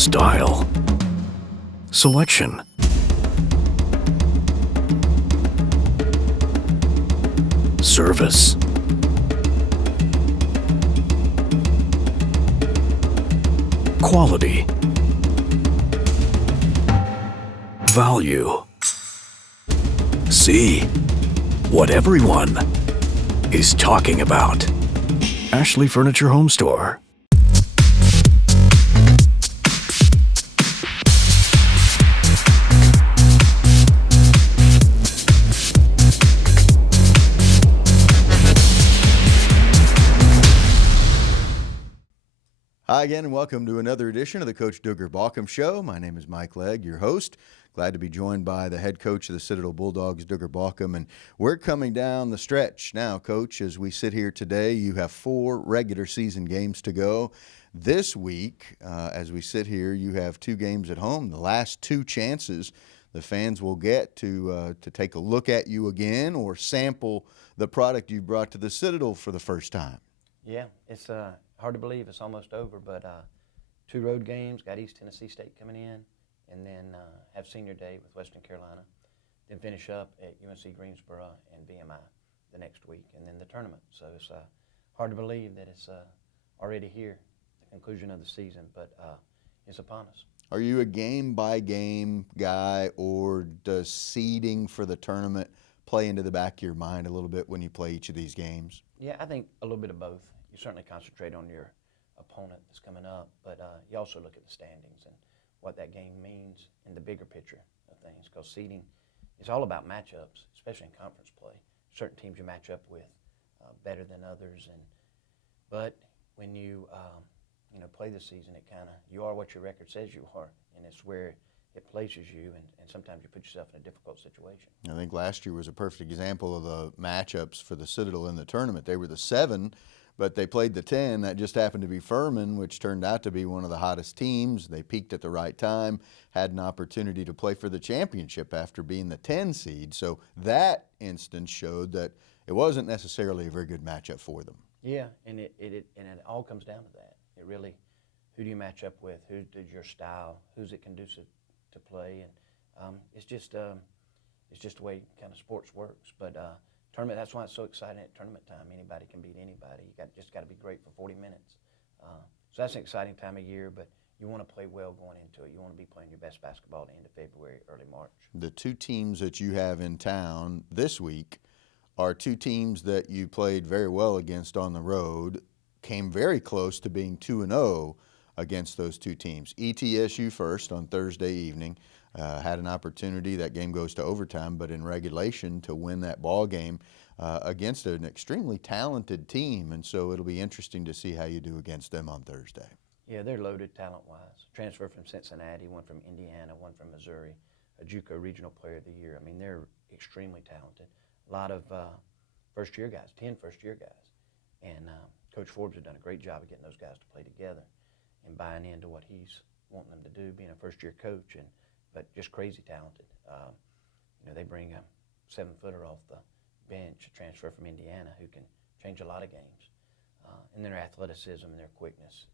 Style. Selection. Service. Quality. Value. See what everyone is talking about. Ashley Furniture Home Store. Hi again, and welcome to another edition of the Coach Duggar Baucom Show. My name is Mike Legg, your host. Glad to be joined by the head coach of the Citadel Bulldogs, Duggar Baucom, and we're coming down the stretch now, Coach. As we sit here today, you have 4 regular season games to go. This week, as we sit here, you have 2 games at home. The last 2 chances the fans will get to take a look at you again or sample the product you brought to the Citadel for the first time. Yeah, it's hard to believe it's almost over, but 2 road games, got East Tennessee State coming in, and then have senior day with Western Carolina, then finish up at UNC Greensboro and BMI the next week, and then the tournament. So it's hard to believe that it's already here, the conclusion of the season, but it's upon us. Are you a game-by-game guy, or does seeding for the tournament play into the back of your mind a little bit when you play each of these games? Yeah, I think a little bit of both. You certainly concentrate on your opponent that's coming up, but you also look at the standings and what that game means in the bigger picture of things, because seeding is all about matchups, especially in conference play. Certain teams you match up with better than others, but when you play the season, it you are what your record says you are, and it's where it places you, and sometimes you put yourself in a difficult situation. I think last year was a perfect example of the matchups for the Citadel in the tournament. They were the 7, but they played the 10. That just happened to be Furman, which turned out to be one of the hottest teams. They peaked at the right time, had an opportunity to play for the championship after being the 10 seed. So that instance showed that it wasn't necessarily a very good matchup for them. Yeah, and it all comes down to that. It really, who do you match up with? Who's your style? Who's it conducive to play? And it's just the way kind of sports works. But tournament, that's why it's so exciting at tournament time. Anybody can beat anybody. You just got to be great for 40 minutes. So that's an exciting time of year, but you want to play well going into it. You want to be playing your best basketball at the end of February, early March. The 2 teams that you have in town this week are 2 teams that you played very well against on the road, came very close to being 2-0 against those 2 teams. ETSU first on Thursday evening. Had an opportunity, that game goes to overtime, but in regulation to win that ball game against an extremely talented team, and so it'll be interesting to see how you do against them on Thursday. Yeah, they're loaded talent-wise. Transfer from Cincinnati, one from Indiana, one from Missouri, a JUCO Regional Player of the Year. I mean, they're extremely talented. A lot of first-year guys, 10 first-year guys, and Coach Forbes has done a great job of getting those guys to play together and buying into what he's wanting them to do, being a first-year coach, but just crazy talented. They bring a 7-footer off the bench, a transfer from Indiana, who can change a lot of games. And their athleticism and their quickness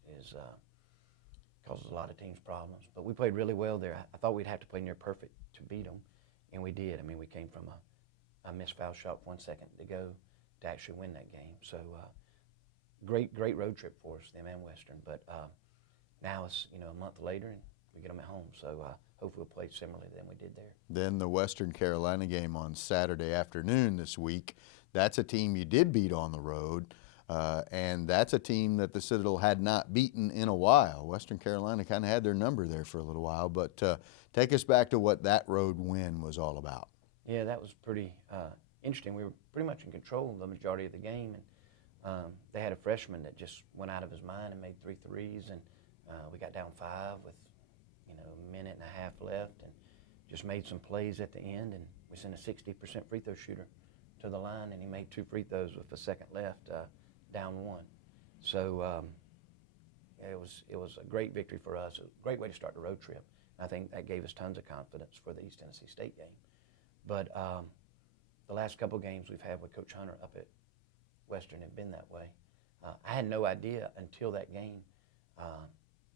causes a lot of teams problems. But we played really well there. I thought we'd have to play near perfect to beat them, and we did. I mean, we came from a missed foul shot 1 second to go to actually win that game. So great road trip for us, them and Western. But now it's a month later, and we get them at home. So hopefully we'll play similarly than we did there. Then the Western Carolina game on Saturday afternoon this week. That's a team you did beat on the road, and that's a team that the Citadel had not beaten in a while. Western Carolina kind of had their number there for a little while, but take us back to what that road win was all about. Yeah, that was pretty interesting. We were pretty much in control the majority of the game, and they had a freshman that just went out of his mind and made 3 threes, and we got down 5 with a minute and a half left, and just made some plays at the end, and we sent a 60% free throw shooter to the line, and he made 2 free throws with a second left, down 1. So it was a great victory for us. It was a great way to start the road trip. I think that gave us tons of confidence for the East Tennessee State game. But the last couple games we've had with Coach Hunter up at Western have been that way. I had no idea until that game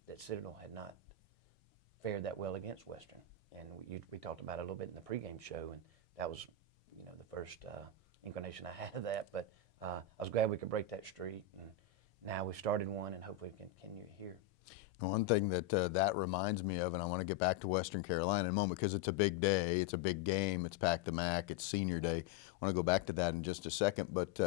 that Citadel had not fared that well against Western. And we talked about it a little bit in the pregame show, and that was, the first inclination I had of that. But I was glad we could break that streak, and now we've started one, and hopefully we can continue here. One thing that reminds me of, and I want to get back to Western Carolina in a moment because it's a big day, it's a big game, it's Pack the Mac, it's senior day. I want to go back to that in just a second, but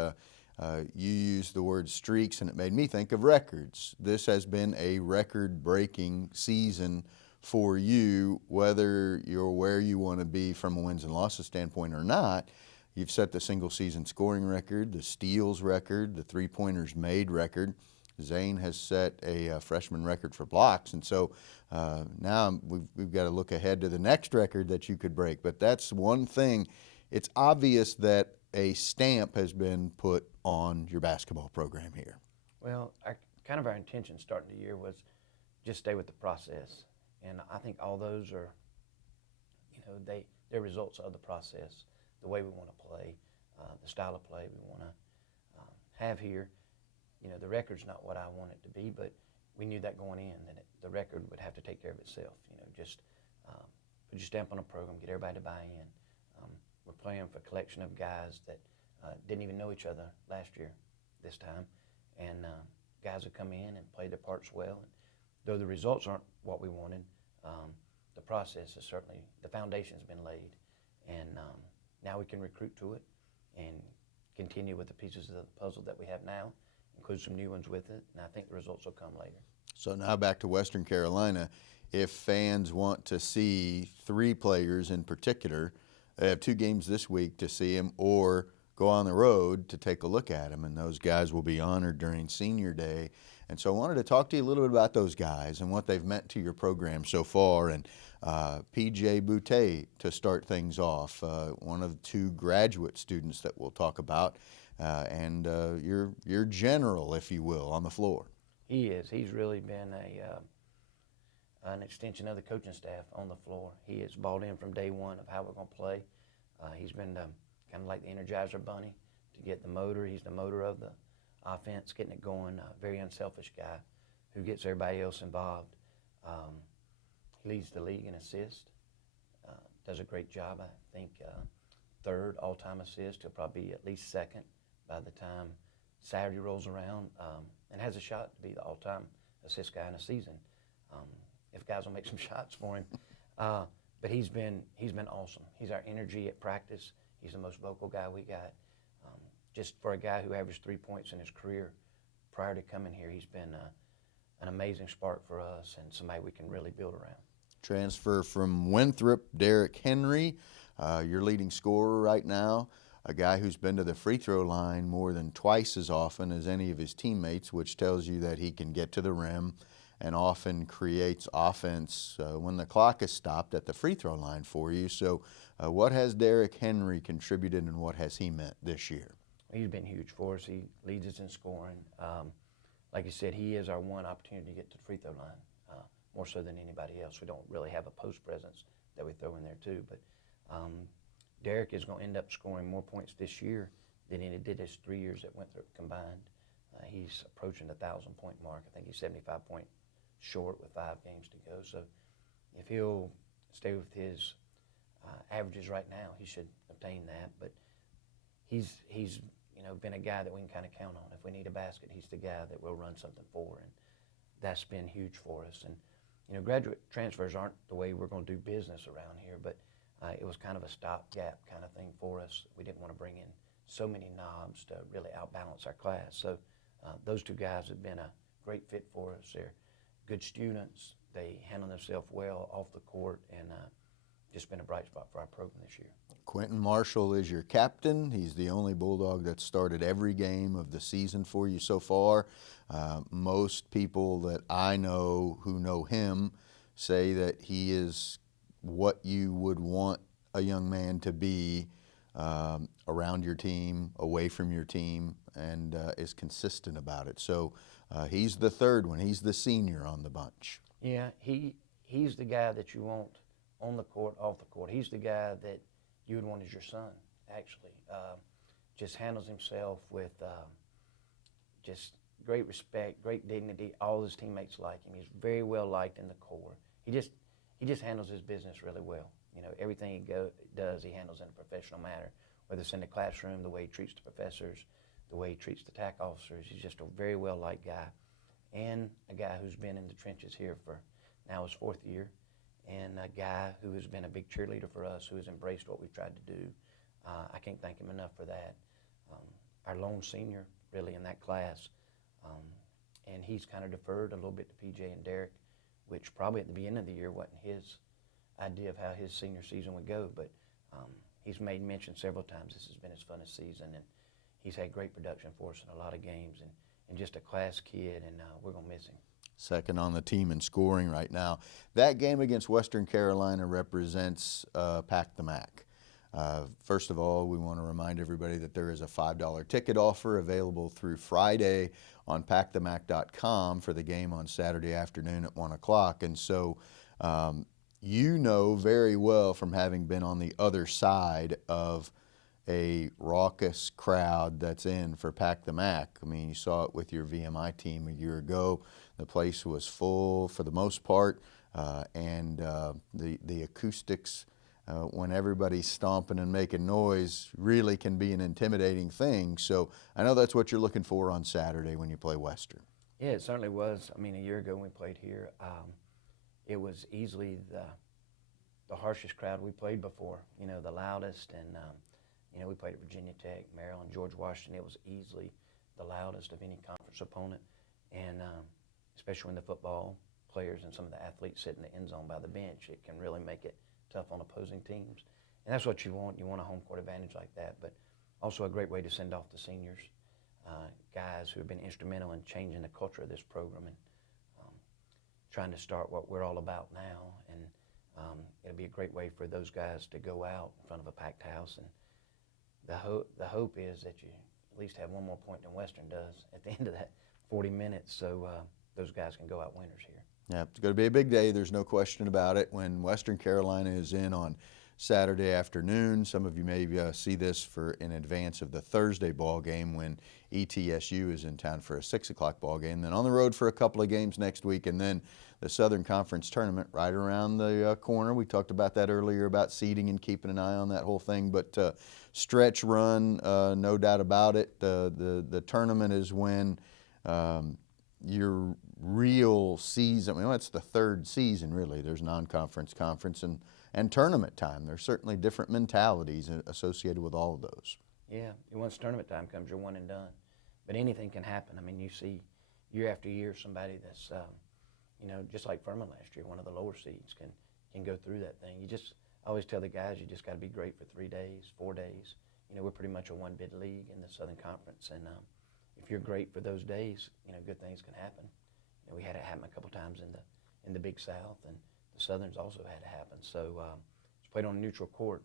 you used the word streaks, and it made me think of records. This has been a record-breaking season for you, whether you're where you want to be from a wins and losses standpoint or not. You've set the single-season scoring record, the steals record, the three-pointers made record. Zane has set a freshman record for blocks, and so now we've got to look ahead to the next record that you could break. But that's one thing. It's obvious that a stamp has been put on your basketball program here. Well, our intention starting the year was just stay with the process, and I think all those are, they're results of the process, the way we want to play, the style of play we want to have here. The record's not what I want it to be, but we knew that going in, that the record would have to take care of itself. Just put your stamp on a program, get everybody to buy in. We're playing for a collection of guys that didn't even know each other last year this time, and guys have come in and played their parts well. And though the results aren't what we wanted, the process is certainly, the foundation's been laid, and now we can recruit to it and continue with the pieces of the puzzle that we have now, include some new ones with it, and I think the results will come later. So now back to Western Carolina. If fans want to see three players in particular, they have 2 games this week to see them or go on the road to take a look at them, and those guys will be honored during senior day. And so I wanted to talk to you a little bit about those guys and what they've meant to your program so far. And P.J. Boutte to start things off, one of the 2 graduate students that we'll talk about, and your general, if you will, on the floor. He is. He's really been an extension of the coaching staff on the floor. He has bought in from day one of how we're going to play. He's been kind of like the Energizer Bunny to get the motor. He's the motor of the offense, getting it going. Very unselfish guy who gets everybody else involved. He leads the league in assists. Does a great job. I think 3rd all-time assist. He'll probably be at least 2nd by the time Saturday rolls around, and has a shot to be the all-time assist guy in a season. If guys will make some shots for him. But he's been awesome. He's our energy at practice. He's the most vocal guy we got. Just for a guy who averaged 3 points in his career prior to coming here, he's been an amazing spark for us and somebody we can really build around. Transfer from Winthrop, Derrick Henry, your leading scorer right now, a guy who's been to the free throw line more than twice as often as any of his teammates, which tells you that he can get to the rim and often creates offense when the clock is stopped at the free throw line for you. So what has Derrick Henry contributed and what has he meant this year? He's been huge for us. He leads us in scoring. Like you said, he is our one opportunity to get to the free throw line, more so than anybody else. We don't really have a post presence that we throw in there too. But Derrick is going to end up scoring more points this year than he did his 3 years at Winthrop combined. He's approaching the 1,000-point mark. I think he's 75 points short with 5 games to go. So if he'll stay with his averages right now, he should obtain that. But he's been a guy that we can kind of count on. If we need a basket, he's the guy that we'll run something for, and that's been huge for us. And graduate transfers aren't the way we're going to do business around here, but it was kind of a stopgap kind of thing for us. We didn't want to bring in so many knobs to really outbalance our class. So those 2 guys have been a great fit for us. They're good students. They handle themselves well off the court, and just been a bright spot for our program this year. Quentin Marshall is your captain. He's the only Bulldog that started every game of the season for you so far. Most people that I know who know him say that he is what you would want a young man to be around your team, away from your team, and is consistent about it. So he's the 3rd one. He's the senior on the bunch. Yeah, he's the guy that you want on the court, off the court. He's the guy that you would want as your son, actually. Just handles himself with just great respect, great dignity. All his teammates like him. He's very well liked in the core. he just handles his business really well. You know, everything he does, he handles in a professional manner, whether it's in the classroom, the way he treats the professors, the way he treats the TAC officers. He's just a very well-liked guy, and a guy who's been in the trenches here for now his 4th year, and a guy who has been a big cheerleader for us, who has embraced what we've tried to do. I can't thank him enough for that. Our lone senior, really, in that class, and he's kind of deferred a little bit to PJ and Derrick, which probably at the beginning of the year wasn't his idea of how his senior season would go, but he's made mention several times this has been his funnest season, and he's had great production for us in a lot of games, and just a class kid, and we're going to miss him. Second on the team in scoring right now. That game against Western Carolina represents Pack the Mac. First of all, we want to remind everybody that there is a $5 ticket offer available through Friday on packthemac.com for the game on Saturday afternoon at 1 o'clock. And so you know very well from having been on the other side of a raucous crowd that's in for Pack the Mac. I mean, you saw it with your VMI team a year ago. The place was full for the most part, and the acoustics when everybody's stomping and making noise really can be an intimidating thing. So I know that's what you're looking for on Saturday when you play Western. Yeah, it certainly was. I mean, a year ago when we played here, it was easily the harshest crowd we played before, you know, the loudest, and you know, we played at Virginia Tech, Maryland, George Washington. It was easily the loudest of any conference opponent, and especially when the football players and some of the athletes sit in the end zone by the bench, it can really make it tough on opposing teams. And that's what you want. You want a home court advantage like that, but also a great way to send off the seniors, guys who have been instrumental in changing the culture of this program and trying to start what we're all about now. And it'll be a great way for those guys to go out in front of a packed house. And the hope is that you at least have one more point than Western does at the end of that 40 minutes, so those guys can go out winners here. Yeah, it's going to be a big day. There's no question about it. When Western Carolina is in on Saturday afternoon, some of you may see this in advance of the Thursday ball game when ETSU is in town for a 6 o'clock ball game. Then on the road for a couple of games next week, and then the Southern Conference tournament right around the corner. We talked about that earlier about seeding and keeping an eye on that whole thing. But stretch run, no doubt about it. The tournament is when your real season, well, it's the third season really. There's non-conference, conference, and tournament time. There's certainly different mentalities associated with all of those. Yeah, once tournament time comes, you're one and done. But anything can happen. I mean, you see year after year somebody that's, you know, just like Furman last year, one of the lower seeds can go through that thing. I always tell the guys, you just got to be great for 3 days, 4 days. You know, we're pretty much a one-bid league in the Southern Conference, and if you're great for those days, you know, good things can happen. You know, we had it happen a couple times in the Big South, and the Southerns also had it happen. So it's played on a neutral court,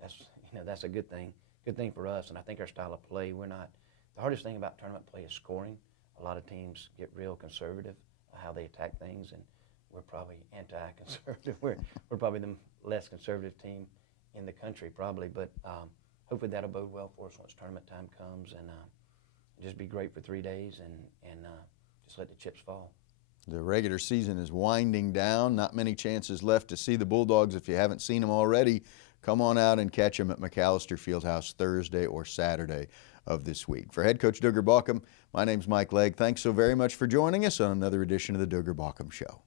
and that's a good thing. Good thing for us, and I think our style of play, the hardest thing about tournament play is scoring. A lot of teams get real conservative how they attack things, and we're probably anti-conservative. We're probably the less conservative team in the country, probably, but hopefully that'll bode well for us once tournament time comes, and just be great for 3 days and just let the chips fall. The regular season is winding down. Not many chances left to see the Bulldogs. If you haven't seen them already, come on out and catch them at McAllister Fieldhouse Thursday or Saturday of this week. For head coach Duggar Baucom, my name's Mike Legg. Thanks so very much for joining us on another edition of the Duggar Baucom Show.